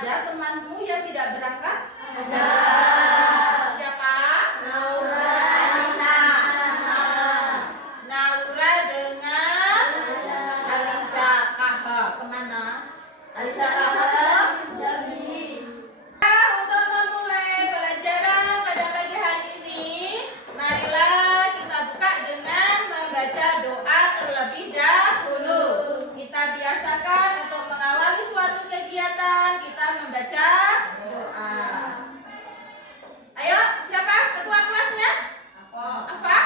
ada temanmu yang tidak berangkat? Ada. Siapa? Naura, Alisa. Naura dengan Alisa. Kaha kemana? Alisa kakak Jambi. Untuk memulai pelajaran pada pagi hari ini, marilah kita buka dengan membaca doa terlebih dahulu. Kita biasakan untuk mengawali suatu kegiatan, kita membaca doa. Ayo, siapa ketua kelasnya? Apa?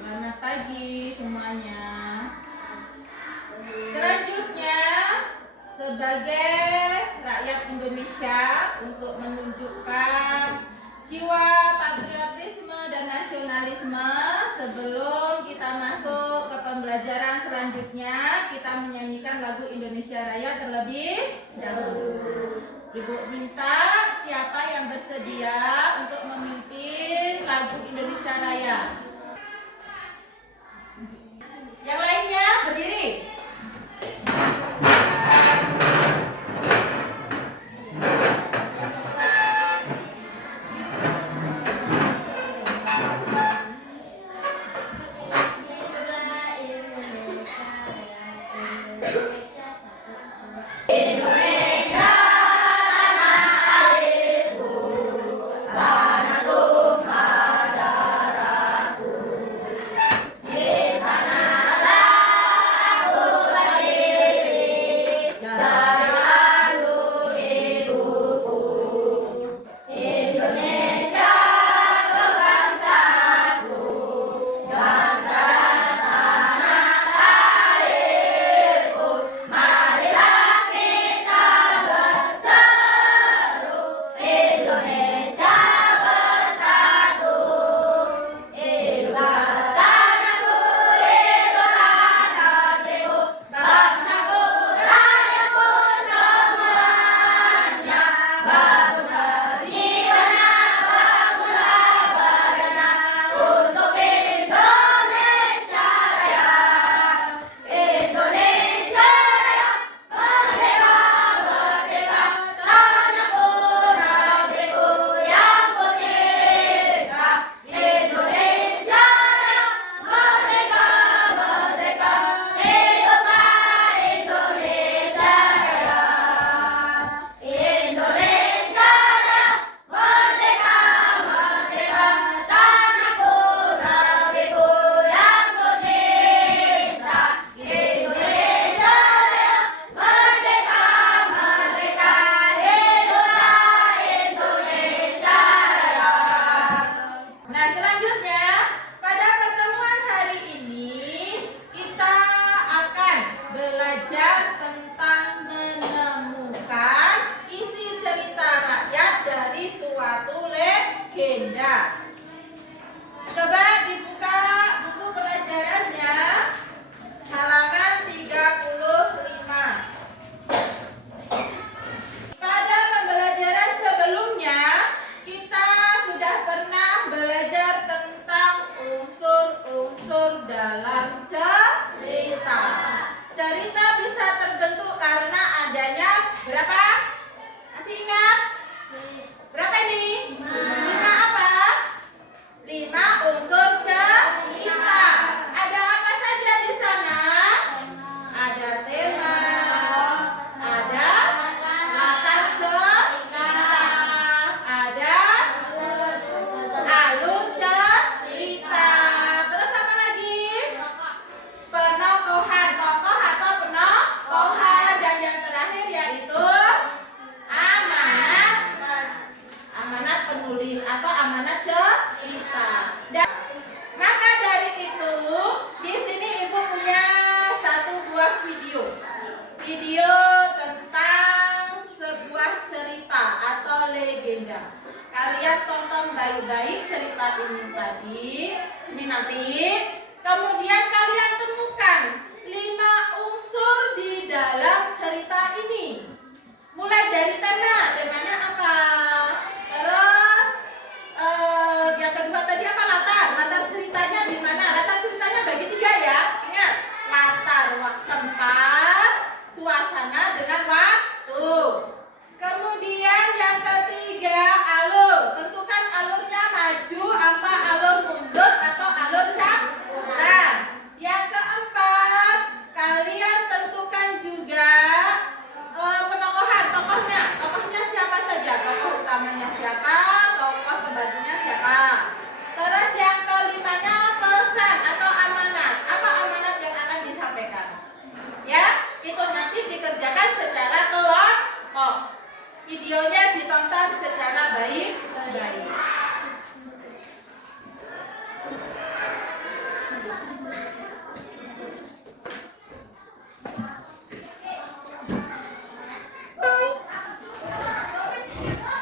Selamat pagi semuanya. Selanjutnya, sebagai rakyat Indonesia, untuk menunjukkan jiwa patriotisme dan nasionalisme, sebelum kita masuk ke pembelajaran selanjutnya, kita menyanyikan lagu Indonesia Raya terlebih dahulu. Ibu minta siapa yang bersedia untuk memimpin lagu Indonesia Raya? Yang lainnya berdiri.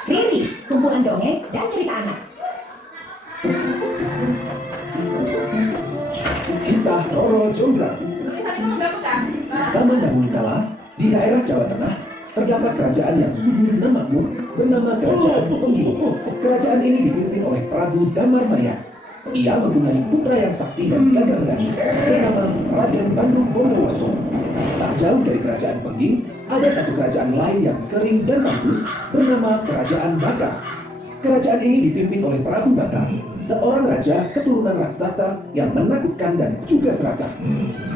Riri, kumpulan dongeng dan cerita anak. Kisah Roro Jonggrang. Tulisan itu menggabungkan. Zaman dahulu kala, di daerah Jawa Tengah, terdapat kerajaan yang subur dan makmur bernama Kerajaan Pengging. Kerajaan ini dipimpin oleh Prabu Damarmaya. Ia mempunyai putra yang sakti dan gagah berani bernama Raden Bandung Bondowoso. Tak jauh dari Kerajaan Pengging, ada satu kerajaan lain yang kering dan mampus bernama Kerajaan Baka. Kerajaan ini dipimpin oleh Prabu Baka, seorang raja keturunan raksasa yang menakutkan dan juga serakah.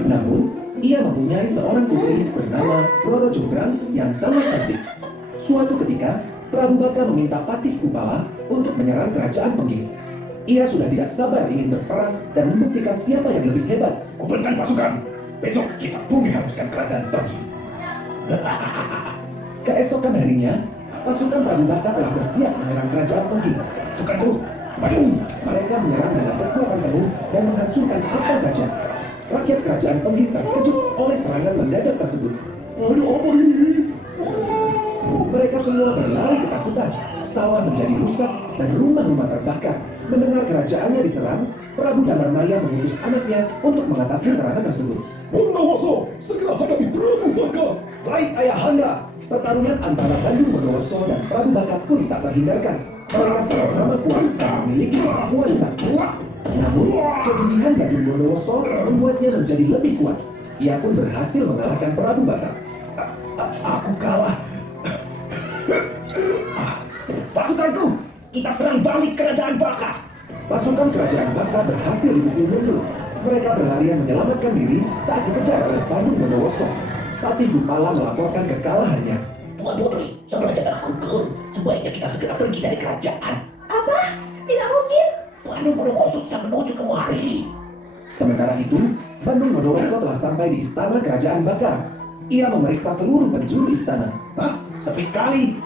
Namun, ia mempunyai seorang putri bernama Roro Jonggrang yang sangat cantik. Suatu ketika, Prabu Baka meminta Patih Kupala untuk menyerang Kerajaan Pengging. Ia sudah tidak sabar ingin berperang dan membuktikan siapa yang lebih hebat. Kumpulkan pasukan. Besok kita bumi haruskan kerajaan Pengging. Keesokan harinya, pasukan Prabu Baka telah bersiap menyerang Kerajaan Pengging. Pasukanku, maju. Mereka menyerang dengan kekuatan penuh dan menghancurkan apa saja. Rakyat Kerajaan Pengging terkejut oleh serangan mendadak tersebut. Aduh, apa ini? Mereka semua berlari ketakutan. Sawah menjadi rusak dan rumah-rumah terbakar. Mendengar kerajaannya diserang, Prabu Damarmaya mengutus anaknya untuk mengatasi serangan tersebut. Bondowoso, segera hadapi Prabu Baka. Baik ayahanda. Pertarungan antara Bandung Bondowoso dan Prabu Baka pun tak terhindarkan. Mereka sama-sama kuat dan memiliki kemampuan sakti. Namun, kegigihan Bandung Bondowoso membuatnya menjadi lebih kuat. Ia pun berhasil mengalahkan Prabu Baka. Aku kalah. Pasukanku, kita serang balik kerajaan Baka. Pasukan Kerajaan Baka berhasil dipukul mundur. Mereka berlarian menyelamatkan diri saat dikejar oleh Bandung Bondowoso. Patih Kupala melaporkan kekalahannya. Tuan Putri, setelah kita gugur, sebaiknya kita segera pergi dari kerajaan. Apa? Tidak mungkin. Bandung Bondowoso sedang menuju kemari. Sementara itu, Bandung Bondowoso telah sampai di istana Kerajaan Baka. Ia memeriksa seluruh penjuru istana. Hah? Sepi sekali.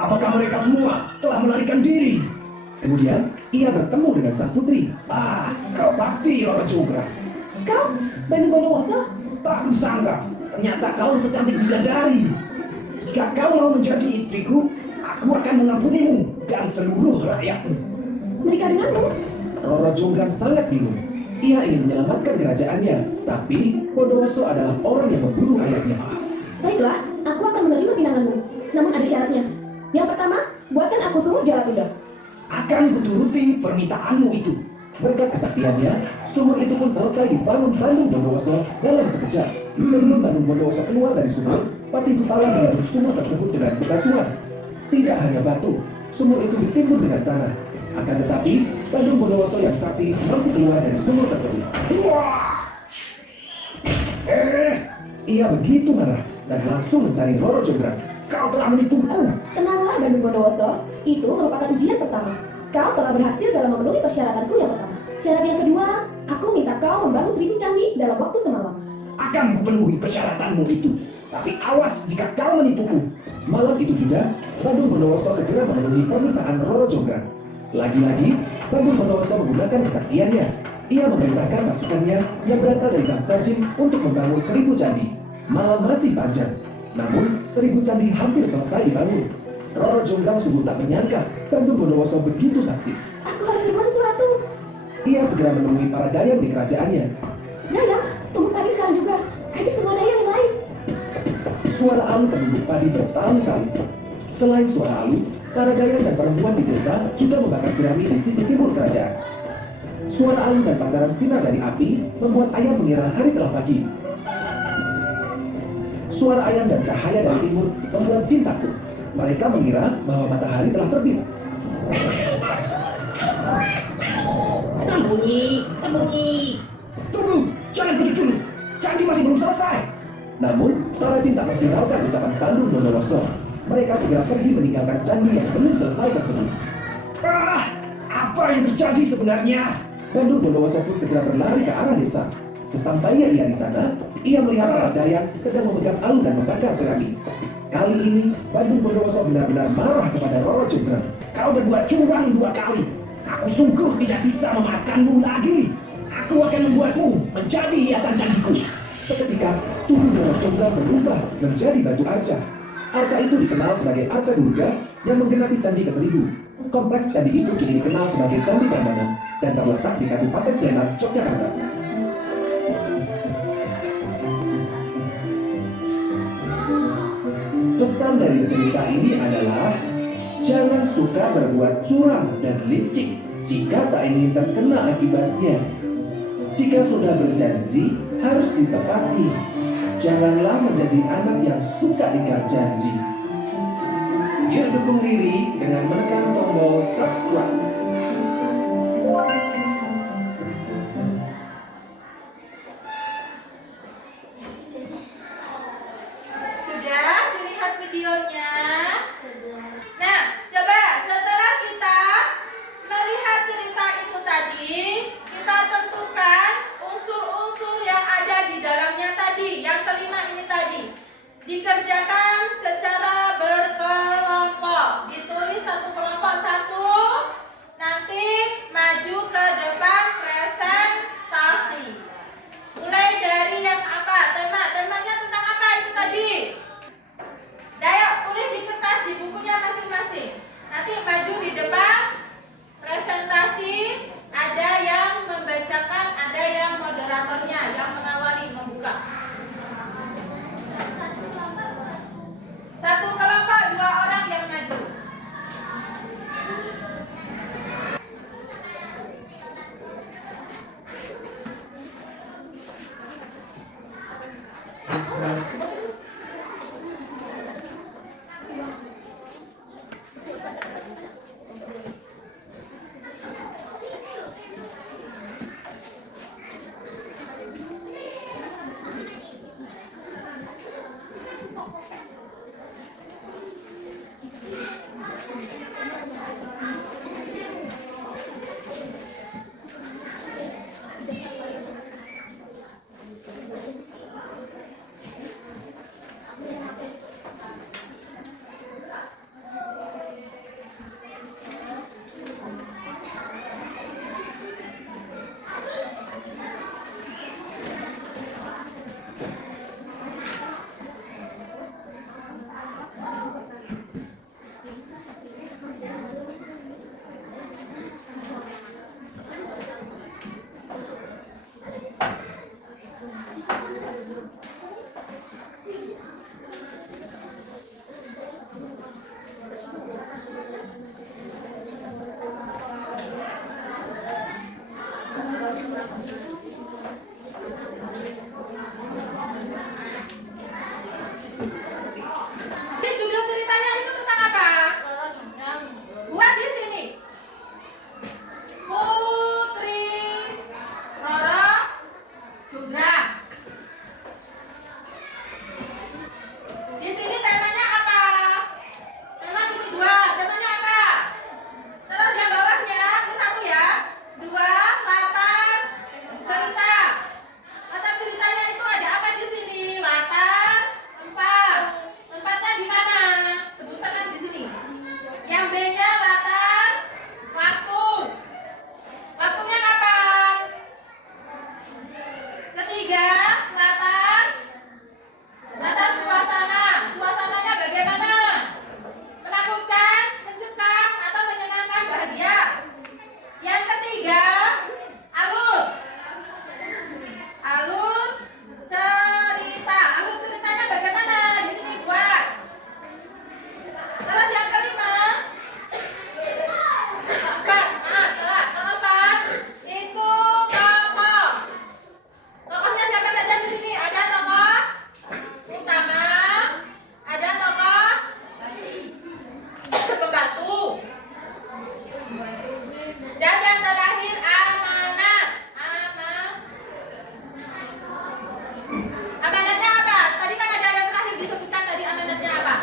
Apakah mereka semua telah melarikan diri? Kemudian, ia bertemu dengan sang putri. Kau pasti Roro Jonggrang. Kau, Bandung Bondowoso? Tak kusangka, ternyata kau secantik bidadari. Jika kau mau menjadi istriku, aku akan mengampunimu dan seluruh rakyatmu. Menikah denganmu? Roro Jonggrang sangat bingung. Ia ingin menyelamatkan kerajaannya, tapi Bondowoso adalah orang yang membunuh ayahnya. Baiklah, aku akan menerima pinanganmu. Namun ada syaratnya. Yang pertama, buatkan aku sumur Jalatunda. Akan kuturuti permintaanmu itu. Berkat kesaktiannya, sumur itu pun selesai dibangun Bandung Bondowoso dalam sekejap. Sebelum Bandung Bondowoso keluar dari sumur, Patih Kupala menutup sumur tersebut dengan bebatuan. Tidak hanya batu, sumur itu ditimbun dengan tanah. Akan tetapi, Bandung Bondowoso yang sakti mampu keluar dari sumur tersebut. Ia begitu marah dan langsung mencari Roro Jonggrang. Kau telah menipuku. Tenanglah Bandung Bondowoso, itu merupakan ujian pertama. Kau telah berhasil dalam memenuhi persyaratanku yang pertama. Syarat yang kedua, aku minta kau membangun 1000 candi dalam waktu semalam. Akan kupenuhi persyaratanmu itu. Tapi awas jika kau menipuku. Malam itu juga, Bandung Bondowoso segera memenuhi permintaan Roro Jonggrang. Lagi-lagi, Bandung Bondowoso menggunakan kesaktiannya. Ia memerintahkan pasukannya yang berasal dari bangsa Jin untuk membangun 1000 candi. Malam masih panjang, namun 1000 candi hampir selesai dibangun. Roro Jonggrang sungguh tak menyangka Bandung Bondowoso begitu sakti. Aku harus berbuat sesuatu. Ia segera menemui para dayang di kerajaannya. Dayang, tumbuk padi sekarang juga. Ajak semua dayang yang lain. Suara alu penumbuk padi bertalu-talu. Selain suara alu, para dayang dan perempuan di desa juga membakar jerami di sisi timur kerajaan. Suara alu dan pancaran sinar dari api membuat ayam mengira hari telah pagi. Suara ayam dan cahaya dari timur membuat jin takut. Mereka mengira bahwa matahari telah terbit. Sembunyi, sembunyi. Tunggu, jangan pergi dulu. Candi masih belum selesai. Namun, para jin tak menghiraukan ucapan Bandung Bondowoso. Mereka segera pergi meninggalkan candi yang belum selesai tersebut. Apa yang terjadi sebenarnya? Bandung Bondowoso pun segera berlari ke arah desa. Sesampainya ia di sana, ia melihat para dayang sedang memegang alu dan membakar jerami. Kali ini, Bandung Bondowoso benar-benar marah kepada Roro Jonggrang. Kau berbuat curang 2 kali. Aku sungguh tidak bisa memaafkanmu lagi. Aku membuatmu menjadi hiasan cantikku. Seketika, tubuh Rara Chandra berubah menjadi batu arca. Arca itu dikenal sebagai Arca Durga yang menggenapi Candi ke-1000. Kompleks candi itu kini dikenal sebagai Candi Prambanan dan terletak di Kabupaten Sleman, Yogyakarta. Pesan dari cerita ini adalah jangan suka berbuat curang dan licik jika tak ingin terkena akibatnya. Jika sudah berjanji, harus ditepati. Janganlah menjadi anak yang suka ingkar janji. Yuk dukung Riri dengan menekan tombol subscribe. Sudah dilihat videonya? Nah, coba setelah kita melihat cerita itu tadi, kita tentukan unsur-unsur yang ada di dalamnya tadi. Yang kelima ini tadi dikerjakan secara berkelompok. Ditulis satu kelompok satu, nanti maju ke depan presentasi. Mulai dari yang apa? Temanya tentang apa itu tadi? Dayo tulis di kertas di bukunya masing-masing. Nanti maju di depan presentasi, ada yang membacakan, ada yang moderatornya yang mengawali membuka. Satu kelompok 2 orang yang maju. Jadi judul ceritanya itu tentang apa? Buat di sini. Putri Roro Chandra. Di sini temanya apa? Tema titik 2. Temanya apa? Terus yang bawahnya ini 1 ya. 2 latar cerita. Latar ceritanya itu ada apa di sini? Latar tempat. Tempatnya di mana? Sebutkan di sini. Yang B-nya latar waktu. Waktunya kapan? Ketiga, latar suasana. Suasananya bagaimana? Menakutkan, mencekam, atau menyenangkan, bahagia? Yang ketiga, alur. Alur cerita. Alur ceritanya bagaimana? Di sini buat. Terus yang kelima, keempat itu tokoh. Tokohnya siapa saja di sini? Ada tokoh utama, ada tokoh pembantu, dan yang terakhir amanat. Amanatnya apa? Tadi kan ada yang terakhir disebutkan tadi amanatnya apa?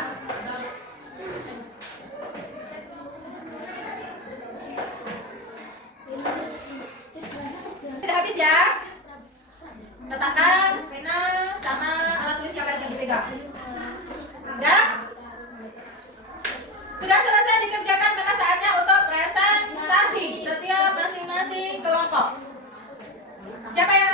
Sudah habis ya? Letakkan pena sama alat tulis yang lain yang dipegang. Sudah? Sudah selesai dikerjakan, maka saatnya untuk presentasi setiap masing-masing kelompok. Siapa yang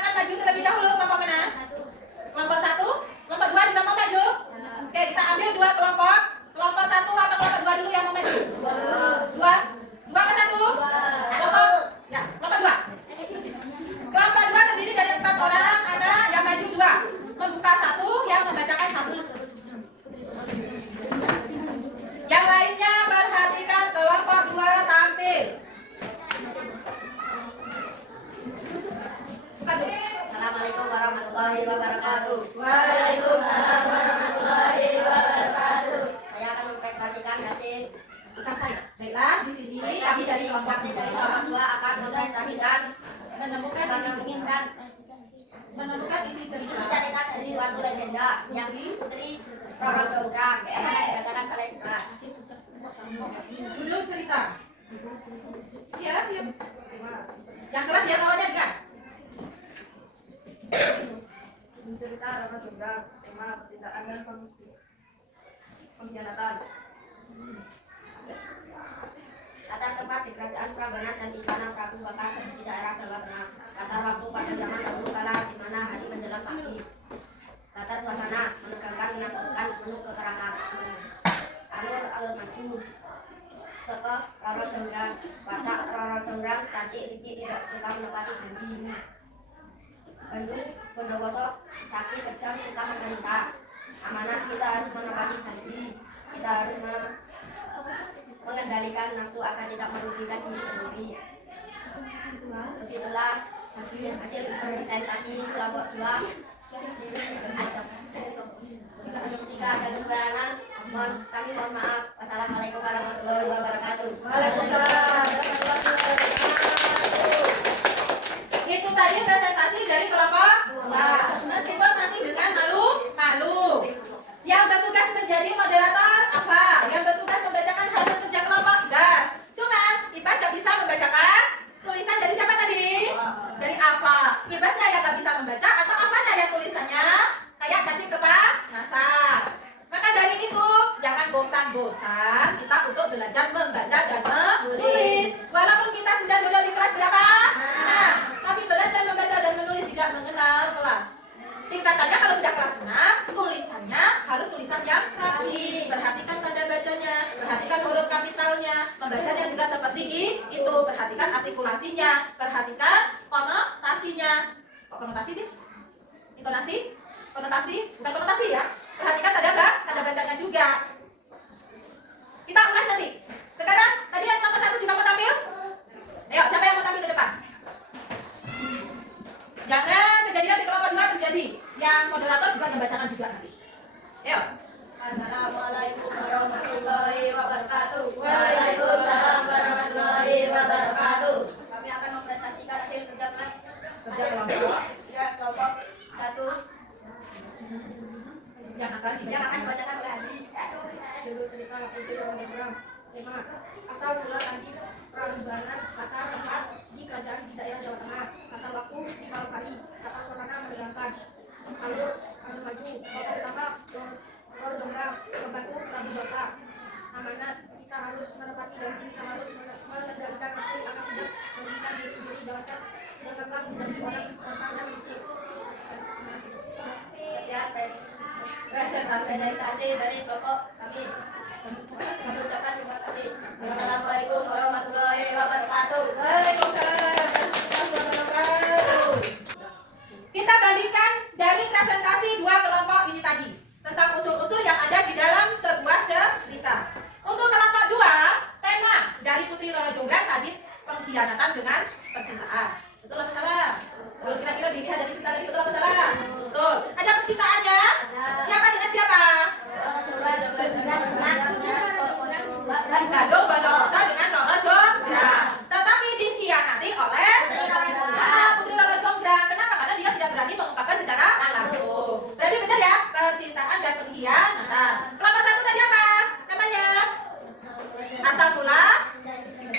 warahmatullahi wabarakatuh. Waalaikumsalam warahmatullahi wabarakatuh. Saya akan mempresentasikan hasil tugas saya. Baiklah, di sini kami dari kelompok kami dari kelompok 2 akan mempresentasikan menemukan isi isi cerita cerita dari suatu legenda yang Putri Roro Jonggrang yang akan dibacakan oleh kelas. judul cerita. Iya, iya. Yang keras ya kawannya enggak? Cerita Roro Jonggrang, tema pertindakan dan pengkhianatan. Latar tempat di kerajaan Prambanan dan istana Prabu Bakar di daerah Jawa Tengah. Latar waktu pada zaman dahulu kala di mana hari menjelang pagi. Latar suasana menegangkan, menakutkan, penuh kekerasan. Alur maju. Tokoh Roro Jonggrang. Watak Roro Jonggrang cantik, licik, tidak suka menepati janji. Bandung Bondowoso sakti, kejam, suka menderita. Amanat kita harus menepati janji. Kita harus mengendalikan nafsu agar tidak merugikan diri sendiri. Begitulah hasil presentasi kelompok 2. Jika ada kekurangan, kami mohon maaf. Wassalamualaikum warahmatullahi wabarakatuh. Waalaikumsalam. Itu tadi presentasi dari kelompok 2. Meskipun masih dengan malu. Yang bertugas menjadi moderator apa? Yang bertugas membacakan hasil kerja kelompok gas. Cuman Ibas gak bisa membacakan tulisan dari siapa tadi? Dari apa? Ibasnya yang gak bisa membaca atau apanya yang tulisannya kayak cacing kepanasan. Maka dari itu jangan bosan-bosan kita untuk belajar membaca dan menulis. Walaupun kita sudah duduk di kelas berapa? Nah, tapi belajar membaca dan menulis tidak mengenal kelas. Tingkatannya kalau sudah kelas 6, tulisannya harus tulisan yang rapi. Perhatikan tanda bacanya, perhatikan huruf kapitalnya, membacanya juga seperti itu. Perhatikan artikulasinya, perhatikan konotasinya. Kok konotasi sih? Intonasi? Konotasi? Bukan konotasi ya. Perhatikan tanda bacanya juga. Kita ulas nanti. Sekarang tadi yang nomor 1 juga mau tampil? Ayo, siapa yang mau tampil ke depan? Jangan kejadian di kelompok 2 terjadi. Yang moderator juga membacakan juga nanti. Ayo. Assalamualaikum warahmatullahi wabarakatuh. Waalaikumsalam warahmatullahi wabarakatuh. Kami akan mempresentasikan hasil kerja kelas Kerja kelompok kelompok 1 yang akan dibacakan oleh Adi. Judul cerita Putri Roro Jonggrang. Tema asal mula lanjut Prambanan, latar tempat di kerajaan di daerah Jawa Tengah. Latar waktu di malam hari. Latar suasana menegangkan. Alur maju. Tokoh utama Roro Jonggrang, membantu Prabu Bakar. Amanat kita harus menepati janji. Kita harus mengendalikan nafsu agar tidak merugikan diri sendiri. Janganlah menjadi seorang seorang yang licik. Sekian presentasi dari kelompok kami. Kami ucapkan terima kasih. Wassalamualaikum warahmatullahi wabarakatuh. Waalaikumsalam warahmatullahi wabarakatuh. Kita bandingkan dari presentasi 2 kelompok ini tadi tentang unsur-unsur yang ada di dalam sebuah cerita. Untuk kelompok 2, tema dari Putri Roro Jonggrang tadi pengkhianatan dengan percintaan. Betul apa salah? Kalau kira-kira dilihat dari cerita tadi betul apa salah? Betul. Ada percintaannya? Siapa dengan siapa? Gadung Bondowoso dengan Roro Jonggrang. Tetapi dikhianati oleh Putri Roro Jonggrang. Kenapa? Karena dia tidak berani mengungkapkan secara langsung. Berarti benar ya? Percintaan dan pengkhianatan. Kelompok 1 tadi apa? Namanya? Asal mula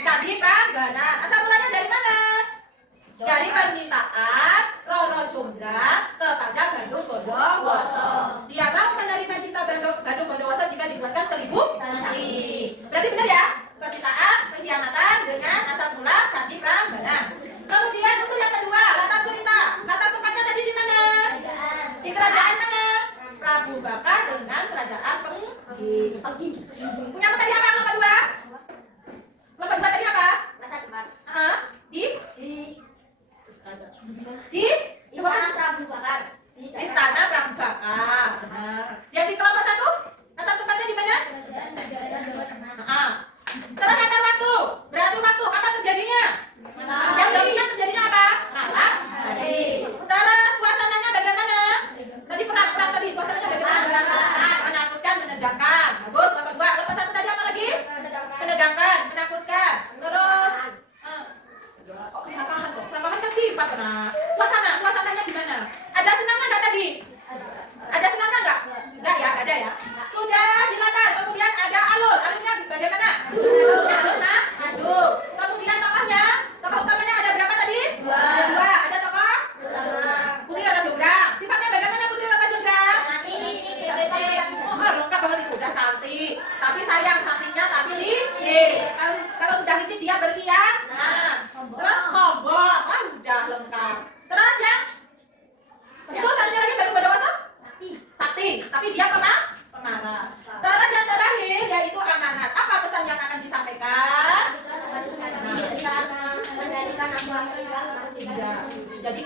Candi Prambanan. Asal mulanya dari mana? Dari permintaan Roro Jonggrang kepada Gadung Bondowoso. Dia mau menerima cinta Gadung Bondowoso jika dibuatkan 1000 candi. Berarti benar ya? Percintaan, pengkhianatan dengan asal mula Candi Prambanan. Kemudian unsur yang kedua, latar cerita. Latar tempatnya tadi di mana? Di kerajaan mana? Prabu Bakar dengan kerajaan Penggi. Punya tadi apa kelompok 2? Kelompok 2 tadi apa? Latar tempat Di Istana Prabu Bakar. Istana Prabu Bakar. Benar. Yang di kelompok 1? Latar tempatnya di mana? Terus latar waktu. Berarti waktu kapan terjadinya? Yang dominan terjadinya apa? Malam hari. Terus suasananya bagaimana?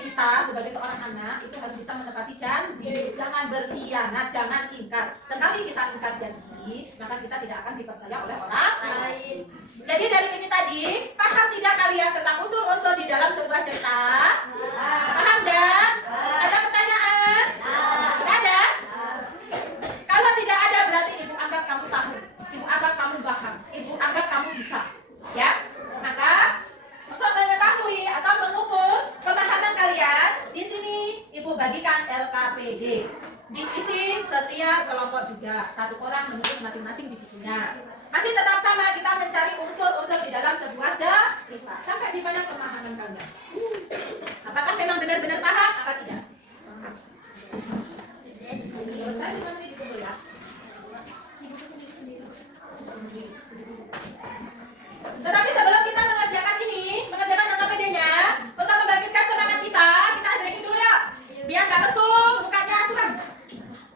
kita sebagai seorang anak itu harus bisa menepati janji. Jangan berkhianat, jangan ingkar. Sekali kita ingkar janji, maka kita tidak akan dipercaya oleh orang lain. Jadi dari ini tadi, paham tidak kalian tentang unsur-unsur di dalam sebuah cerita? Paham dah? Ada pertanyaan? Tidak ada? Kalau tidak ada berarti ibu anggap kamu tahu, ibu anggap kamu paham, ibu anggap kamu bisa. Ya? Maka untuk mengetahui atau mengukur pemahaman kalian, di sini ibu bagikan LKPD. Diisi setiap kelompok juga, satu orang menulis masing-masing di bukunya. Masih tetap sama, kita mencari unsur-unsur di dalam sebuah cerita. Sampai di mana pemahaman kalian? Apakah memang benar-benar paham? Apa tidak? Selesai 5 menit dulu ya. Tetapi sebelum kita mengerjakan ini, mengerjakan LKPD-nya, untuk membangkitkan semangat kita breaking dulu ya. Biar gak mesum, mukanya suram.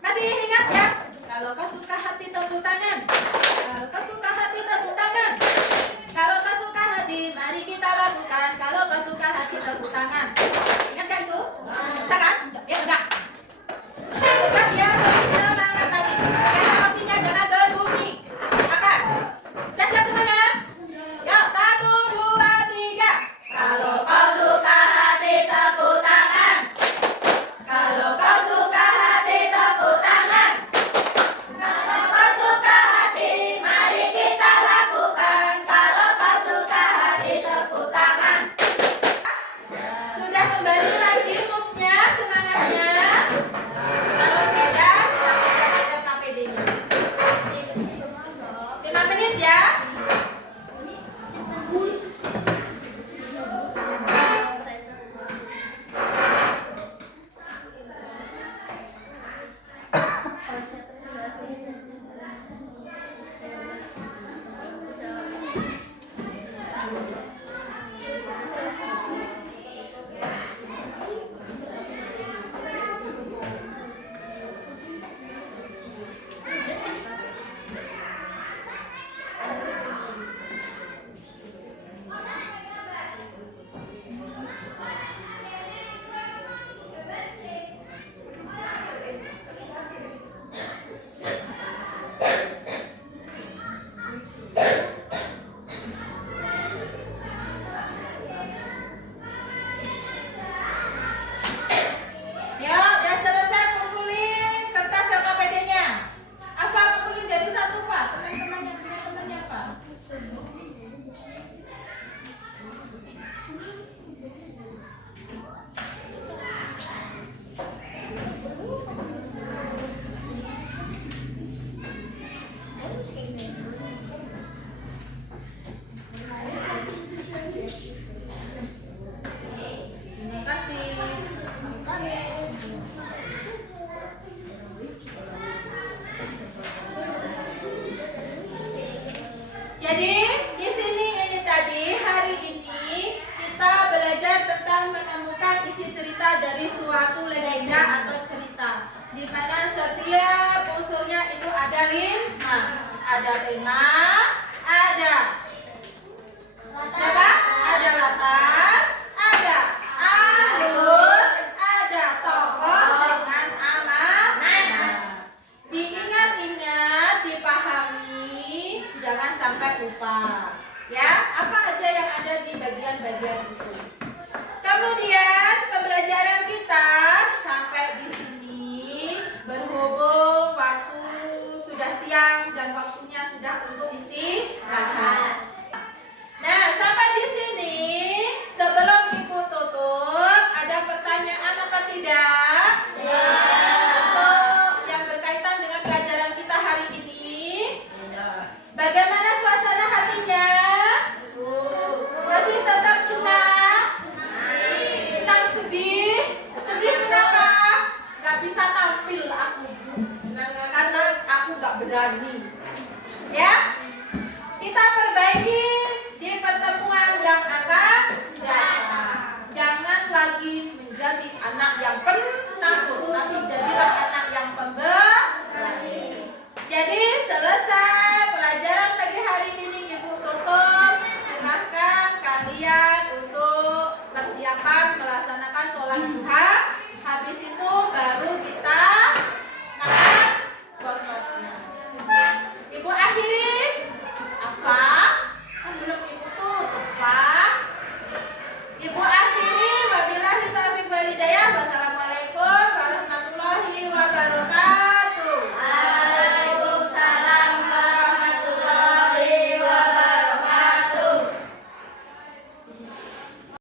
Masih ingat ya? Kalau kau suka hati tepuk tangan. Kalau kau suka hati tepuk tangan. Kalau kau suka hati, mari kita lakukan. Kalau kau suka hati tepuk tangan. Ingat gak itu? Bisa kan? Ya enggak. Ingat ya, semangat tadi. Kata pastinya jangan berbunyi. Akan. Sudah siap semuanya? Yuk, 1, 2, 3. Kalau kau suka hati tepuk tangan. Kalau kau suka hati tepuk tangan. Kalau kau suka hati, mari kita lakukan. Kalau kau suka hati tepuk tangan. Sudah kembali lagi moodnya, semangatnya. Kalau sudah, kita kerjakan LKPD-nya. 5 menit ya. Ya, udah selesai kumpulin kertas LKPD-nya. Apa kumpulin jadi satu Pak? Teman-temannya punya temannya Pak. Terima kasih. Jadi di sini ini tadi hari ini kita belajar tentang menemukan isi cerita dari suatu legenda atau cerita, di mana setiap unsurnya itu ada 5. Ada tema, ada apa? Ada latar, ada alur, ada tokoh dengan amanah. Diingat-ingat, dipahami, jangan sampai lupa. Ya, apa aja yang ada di bagian-bagian itu. Kemudian pembelajaran kita sampai di sini, berhubung waktu sudah siang dan waktunya sudah untuk istirahat. Nah, sampai di sini sebelum Ibu tutup, ada pertanyaan apa tidak? Ya. Untuk yang berkaitan dengan pelajaran kita hari ini, bagaimana suasana hatinya? Masih tetap senang? Senang sedih? Sedih kenapa? Gak bisa tampil aku, karena aku gak berani. Ya, kita perbaiki di pertemuan yang akan datang. Jangan lagi menjadi anak yang penuh